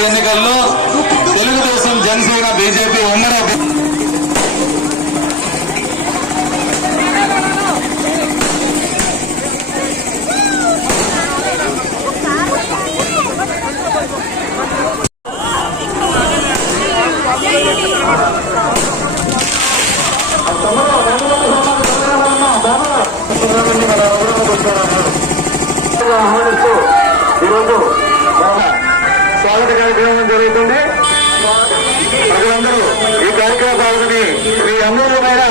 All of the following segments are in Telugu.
ఎన్నికల్లో తెలుగుదేశం జనసేన బీజేపీ ఉమ్మడి అభ్య- ఆహ్వానిస్తూ ఈరోజు స్వాగత కార్యక్రమం జరుగుతుంది. ప్రజలందరూ ఈ కార్యక్రమం పాల్గొని మీ అమూల్యమైన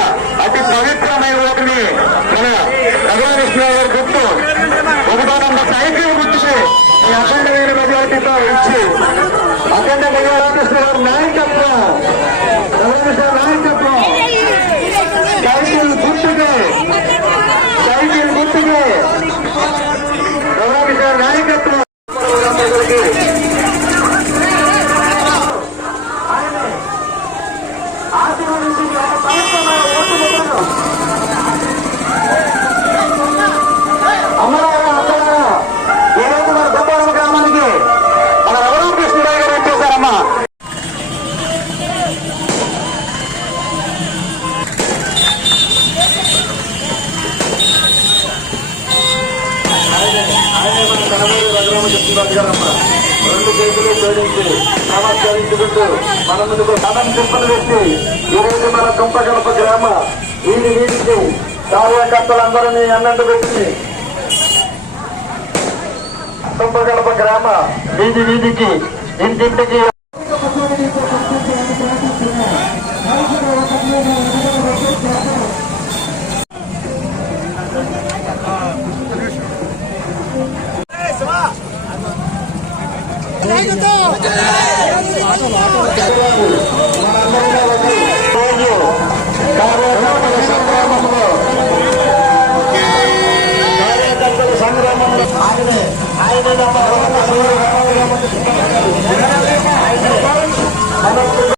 అతి పవిత్రమైన ఓటుని మన రఘురామకృష్ణ గారి గుర్తు ఒకటో నంబర్ సైకిల్ గుర్తుకు మీ అఖండమైన మెజార్టీతో ఇచ్చి అఖండ రఘురామకృష్ణ గారి నాయకత్వం రఘురామకృష్ణ నాయకత్వం సైకిల్ గుర్తుకే సైకిల్ గుర్తుకే నాయకత్వం. వీధి వీధికి కార్యకర్తలందరినీ అన్నంటు పెట్టి తుంపగడప గ్రామ వీధి వీధికి ఇంటింటికి రోజు కార్యకర్తల కార్యకర్తల సంగ్రామంలో ఆయనే ఆయన మన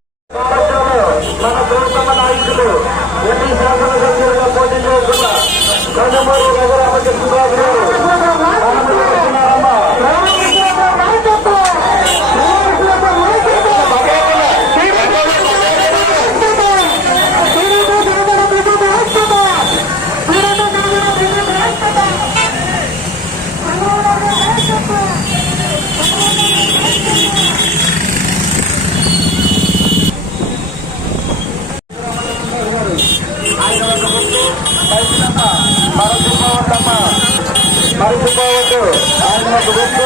ఆయన గుర్తు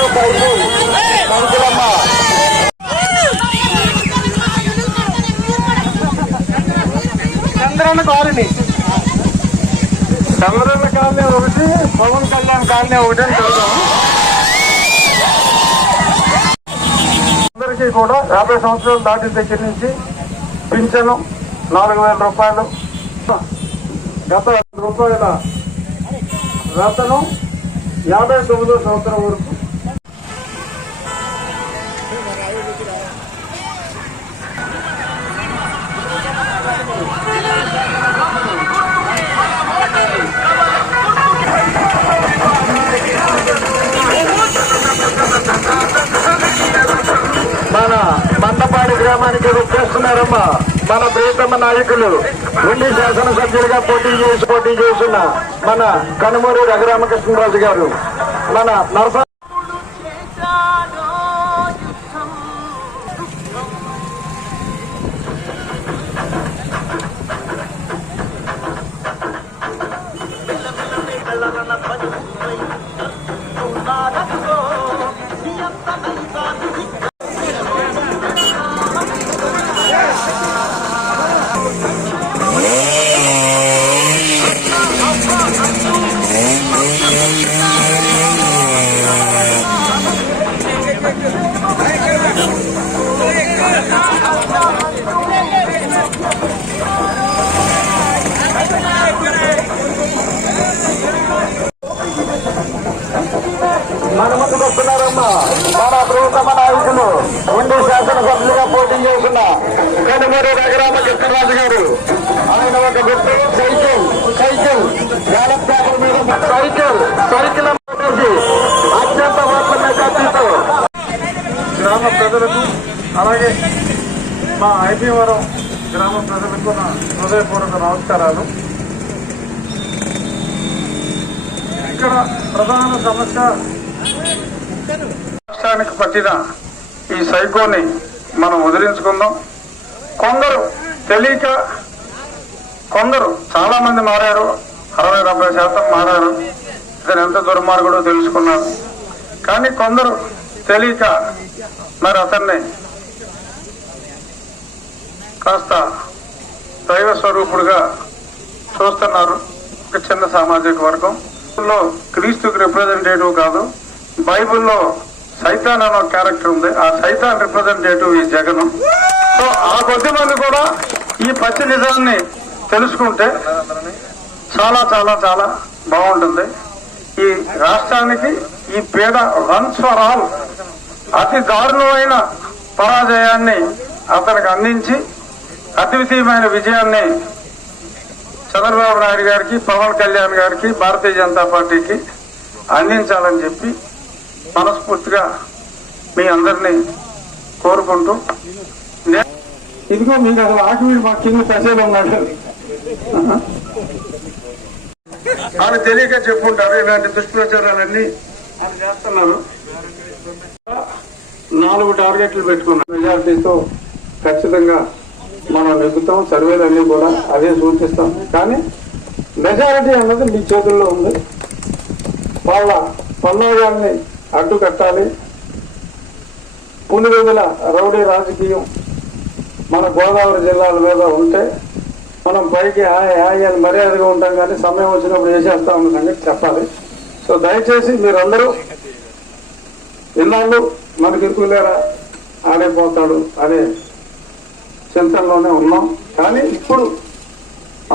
చంద్రన్న కాలనీ. చంద్రన్న కాలనీ ఒకటి పవన్ కళ్యాణ్ కాలనీ ఒకటి అని చూద్దాం. అందరికీ కూడా యాభై సంవత్సరాలు దాటిన దగ్గర నుంచి పింఛను నాలుగు వేల రూపాయలు. గత రూపాయల రతను యాభై తొమ్మిదో సంవత్సరం వరకు. మన మందపాడి గ్రామానికి వచ్చేస్తున్నారమ్మా. మన ప్రియతమ నాయకులు ఉండి శాసనసభ్యులుగా పోటీ చేసి పోటీ చేస్తున్న మన కనుమూరు రఘురామకృష్ణరాజు గారు మన నరస చెప్తున్నారమ్మా మన ప్రభుత్వ నాయకులు రెండు శాసనసభ్యులుగా పోటీ చేస్తున్న కనుమూరు రఘురామ కృష్ణరాజు గారు. ఆయన ఒక గుర్తు సైకిల్ సైకిల్. బ్యాలెట్ పేపర్ మీద సైకిల్ సైకిల్ అత్యంత ఓట్ల మెజార్టీతో గ్రామ ప్రజలకు అలాగే మా ఐపీవరం గ్రామ ప్రజలకు నా హృదయపూర్వక నమస్కారాలు. ఇక్కడ ప్రధాన సమస్య రాష్ట్రానికి పట్టిన ఈ సైకోని మనం వదిలించుకుందాం. కొందరు తెలియక కొందరు చాలా మంది మారారు. అరవై డెబ్బై శాతం మారారు. ఇతను ఎంత దుర్మార్గుడో తెలుసుకున్నారు. కానీ కొందరు తెలియక మరి అతన్ని కాస్త దైవ స్వరూపుడుగా చూస్తున్నారు. ఒక చిన్న సామాజిక వర్గం. లో క్రీస్తుకి రిప్రజెంటేటివ్ కాదు. బైబిల్లో సైతాన్ అనే క్యారెక్టర్ ఉంది. ఆ సైతాన్ రిప్రజెంటేటివ్ ఈ జగన్. సో ఆ కొద్ది మంది కూడా ఈ పచ్చి నిజాన్ని తెలుసుకుంటే చాలా చాలా చాలా బాగుంటుంది. ఈ రాష్ట్రానికి ఈ పీడ వన్స్ ఫర్ ఆల్ అతి దారుణమైన పరాజయాన్ని అతనికి అందించి అద్వితీయమైన విజయాన్ని చంద్రబాబు నాయుడు గారికి పవన్ కళ్యాణ్ గారికి భారతీయ జనతా పార్టీకి అందించాలని చెప్పి మనస్ఫూర్తిగా మీ అందరినీ కోరుకుంటూ ఇదిగో మీకు అసలు ఆకివీడు మా కింద పెసలు ఉన్నాడు. వాళ్ళు తెలియక చెప్పుంటారు ఇలాంటి దుష్ప్రచారాలన్నీ అది చేస్తున్నారు. నాలుగు టార్గెట్లు పెట్టుకున్నాం మెజార్టీతో ఖచ్చితంగా మనం నెగ్గుతాం సర్వేలు అన్ని కూడా అదే సూచిస్తాం. కానీ మెజారిటీ అన్నది మీ చేతుల్లో ఉంది. వాళ్ళ పన్నోగాల్ని అడ్డు కట్టాలి. పులివెదుల రౌడీ రాజకీయం మన గోదావరి జిల్లాల మీద ఉంటే మనం పైకి హాయ్ హాయ్ అని మర్యాదగా ఉంటాం కానీ సమయం వచ్చినప్పుడు చేసేస్తామన్న సంగతి చెప్పాలి. సో దయచేసి మీరందరూ ఇన్నాళ్ళు మనకి ఎందుకు ఆడైపోతాడు అనే చింతనలోనే ఉన్నాం. కానీ ఇప్పుడు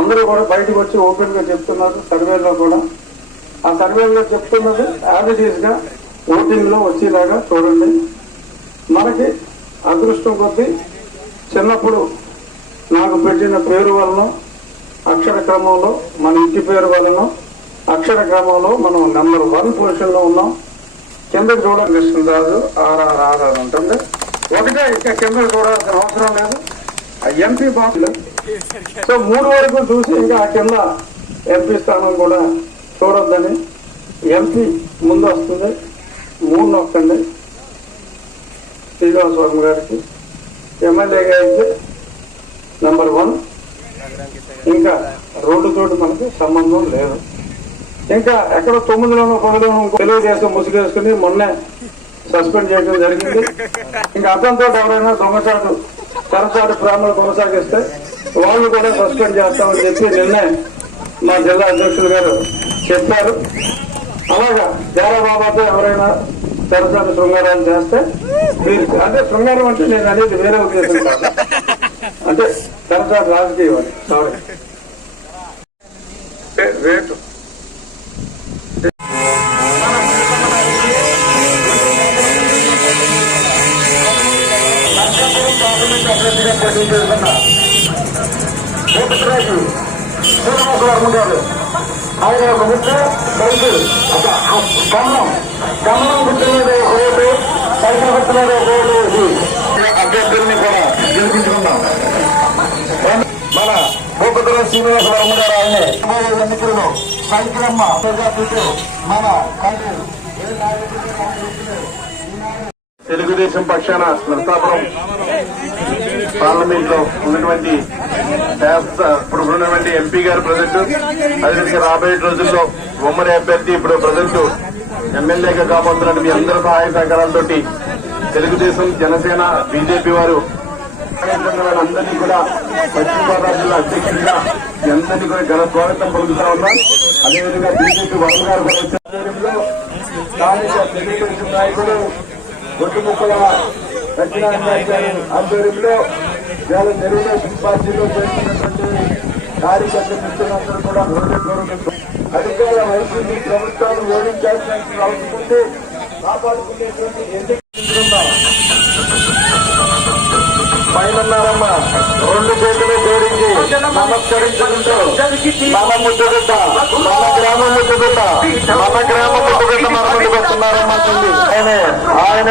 అందరూ కూడా బయటకు వచ్చి ఓపెన్గా చెప్తున్నారు సర్వేలో కూడా. ఆ సర్వేలో చెప్తున్నది యాజిటీస్గా లో వచ్చేలాగా చూడండి. మనకి అదృష్టం కొద్దీ చిన్నప్పుడు నాకు పెట్టిన పేరు వలన అక్షర క్రమంలో మన ఇంటి పేరు వలన అక్షర క్రమంలో మనం నెంబర్ వన్ పొజిషన్లో ఉన్నాం. కింద చూడండి కృష్ణరాజు ఆర్ఆర్ అని ఉంటుంది. ఒకటే ఇక కింద చూడాల్సిన అవసరం లేదు. ఆ ఎంపీ బాక్స్ సో మూడు వరకు చూసి ఇంకా ఆ కింద ఎంపీ స్థానం కూడా చూడొద్దని ఎంపీ ముందు వస్తుంది. మూడు నొక్కండి. శ్రీనివాస వర్మ గారికి. ఎమ్మెల్యేగా అయితే నెంబర్ వన్. ఇంకా రెండు చోటు మనకి సంబంధం లేదు. ఇంకా ఎక్కడ తొమ్మిదిలోనో పదిలోనో ఇంకో తెలుగుదేశం ముసుగేసుకుని మొన్నే సస్పెండ్ చేయడం జరిగింది. ఇంకా అతనితో ఎవరైనా దొంగచాటు తరచాటు ప్రాణాలు కొనసాగిస్తే వాళ్ళు కూడా సస్పెండ్ చేస్తామని చెప్పి నిన్నే మా జిల్లా అధ్యక్షులు గారు చెప్పారు. అలాగా జారాబాబాతో ఎవరైనా తెరచాటు శృంగారాలు చేస్తే మీరు అంటే శృంగారం అంటే నేను అనేది వేరే ఉద్దేశం కాదు. అంటే తెరచాటు రాజకీయం అని సారీ రేటు. ఆయన ఒక ముక్క ఒక గమనం గమనం గుర్తు మీద ఒక ఓటు సైకిల్ గుర్తు మీద అభ్యర్థుల్ని కూడా గెలిపించుకున్నాం మన భూపతుల శ్రీనివాస వర్మ గారు ఆయన. రాబోయే ఎన్నికల్లో సైకిల్ అమ్మ మన తెలుగుదేశం పక్షాన నరసాపురం పార్లమెంట్లో ఉన్నటువంటి ఇప్పుడు ఉన్నటువంటి ఎంపీ గారు ప్రజెంట్. అదేవిధంగా రాబోయే రోజుల్లో ఉమ్మడి అభ్యర్థి ఇప్పుడు ప్రజెంట్ ఎమ్మెల్యేగా కాబోతున్న మీ అందరి సహాయ సహకారాలతో తెలుగుదేశం జనసేన బీజేపీ వారు అందరినీ కూడా పశ్చిమ గోదావరి జిల్లా అధ్యక్షుడిగా మీ అందరినీ కూడా ఘన స్వాగతం పలుకుతా ఉన్నాం. అదేవిధంగా బీజేపీ వర్మ గారు కూడా స్థానిక తెలుగుదేశం నాయకుడు గుట్టుముక్కల దక్షిణాంధ్ర ఆధ్వర్యంలో ఇవాళ తెలుగుదేశం పార్టీలో చేస్తున్నటువంటి కార్యకర్త మిత్రులందరూ కూడా హృదయపూర్వక అధికార వైసీపీ ప్రభుత్వాన్ని ఓడించాల్సిన అవసరం ఉంది కాపాడుకునేటువంటి ఎందుకు పైనన్నారమ్మా రెండు చేతులు జోడించి నమస్కరించుకుంటూ మన ముద్దుగుట్ట మన గ్రామం ముద్దుగుట్ట మన గ్రామం ముద్దుగుట్ట మన ముందుకు వస్తున్నారమ్మా తల్లి ఆయన.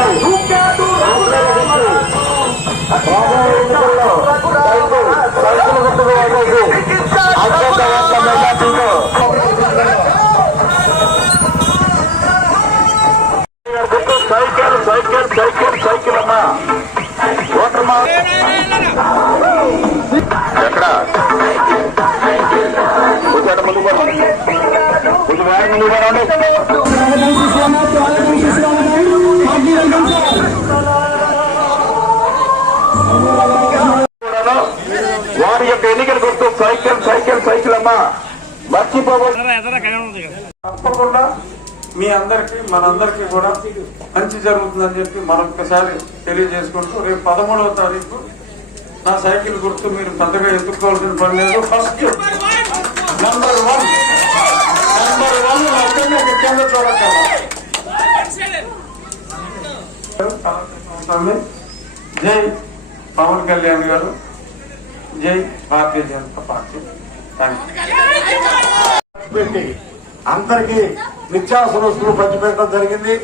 వారి యొక్క ఎన్నికల గుర్తు సైకిల్ సైకిల్ సైకిల్ అమ్మా. తప్పకుండా మీ అందరికి మనందరికీ కూడా మంచి జరుగుతుందని చెప్పి మరొకసారి తెలియజేసుకుంటూ రేపు పదమూడవ తారీఖు నా సైకిల్ గుర్తు మీరు పెద్దగా ఎత్తుకోవాల్సిన పని లేదు. ఫస్ట్ నంబర్ వన్ జై పవన్ కళ్యాణ్ గారు జై భారతీయ జనతా పార్టీ. పెట్టి అందరికీ నిత్యావసర వస్తువులు పంచిపెట్టడం జరిగింది.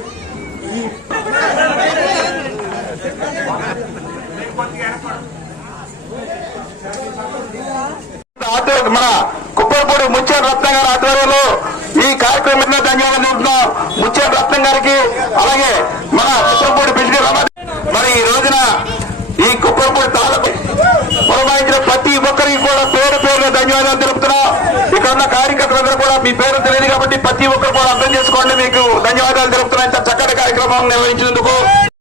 ఈ మన కుప్పలపూడి ముత్యాల రత్న గారి ఈ కార్యక్రమం ధన్యవాదాలు చెబుతున్నాం ముత్యాల రత్నం గారికి అలాగే మన కుప్పంపూడి బిల్డి రమ మరి ఈ రోజున ఈ కుప్పంపూడి తాలూకు పురమాయించిన ప్రతి ఒక్కరికి కూడా పేరు పేరున ధన్యవాదాలు తెలుపుతున్నాం. ఇక్కడ ఉన్న కార్యకర్తలందరూ కూడా మీ పేరు తెలియదు కాబట్టి ప్రతి ఒక్కరు కూడా అర్థం చేసుకోండి. మీకు ధన్యవాదాలు తెలుపుతున్నాం. ఇంత చక్కటి కార్యక్రమం నిర్వహించు